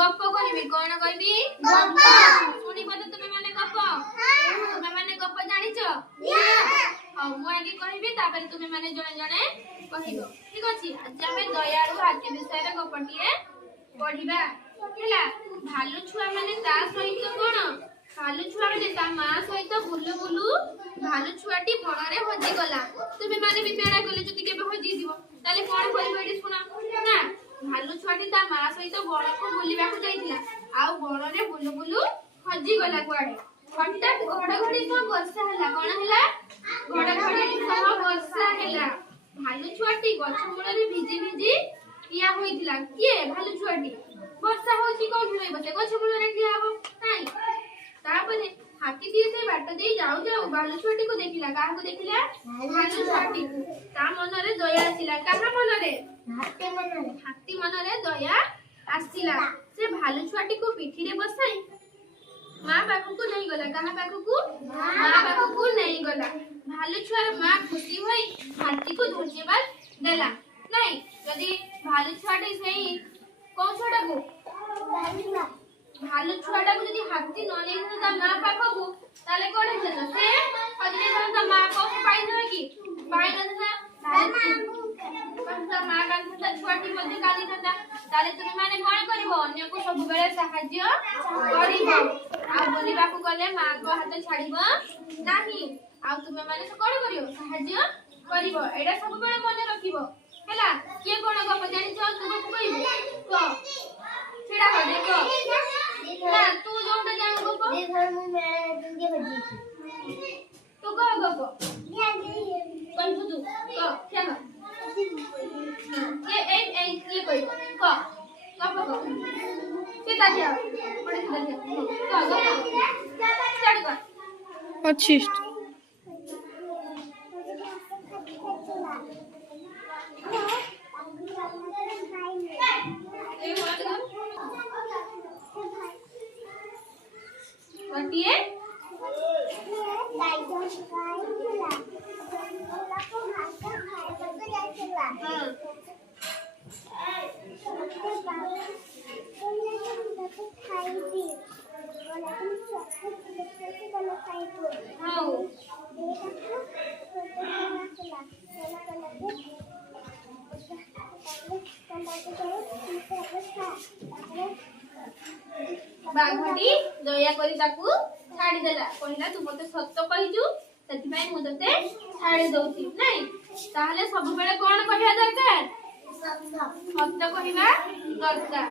गप कहबी कोन कहबी गप सुनी पद तुमे माने गप तुमे माने गप जानिचो हां मु आगे कहबी तापर तुमे माने जणे जणे कहिबो ठीक अछि आज हमें दयालु हाथी विषय रे गपटिए पढिबा हैला भालू छुआ माने ता सहित कोन भालू छुआ माने ता मां सहित बुलु बुलु भालू छुआटी भणरे हजी गला तुमे माने भी पेड़ा गले जति केबे हजी दिबो ताले कोन करिबो एडी सुना ना भालू छुआटी ता मां सहित बण को बुलिबा को जाइतिला आ बण रे बुलु बुलु हजी गला कुआडे हठात घड़घड़ी सह वर्षा हला कोन हला घड़घड़ी सह वर्षा हला भालू छुआटी गछ मूल रे भिजी भिजी किया होइतिला के भालू छुआटी वर्षा होची कोन होई बते गछ मूल रे किया हो नाही तापरे हाथी दिए से बाट दे जाऊ जाऊ भालू छुआटी को देखिला काहा को देखिला भालू छुआटी को ता मन रे दया आसिला काहा मन रे हाथी मन रे दया आसिला से भालू छुआटी को पिठी रे बसाई मां पाखु को नहीं गला काहा पाखु को मां पाखु को नहीं गला भालू छुआर मां खुशी होई हाथी को धन्यवाद देला नहीं यदि भालू छुआटी सेही कोन छुआटा को भालू छुआटा को यदि हाथी न नै था मां पाखु को ताले कोन हेता से अजरे था मां को पाई न की पाई न था मां कान छुआटी मध्ये काली था ताले तुमे माने कोन करिवो अन्य को सब बेले सहाय्य करिवो आ बोलिबा को गले मां को हाथ छाड़िबो नाही आ तुमे माने कोन करियो सहाय्य करिवो एडा सब बेले मने रखिबो हैला के कोन गप जानि छ तू कहबो को छेड़ा हो देखो ना तू जोंटा जान गप दे घर में मैं तुमके बजी तू को गप कोन तू को क्या ये कोई को गप सीधा जा बड़े सीधा जा को गप स्टार्ट कर अच्छी बटिए बाघटी दया करी ताकू छाड़ी देला कहला तू मते सत्य कहिजु सेति पई मु तते छाड़ी दउची नाही ताहले सब बेले कोन कहिया दरकार सत्य कहिबा दरकार।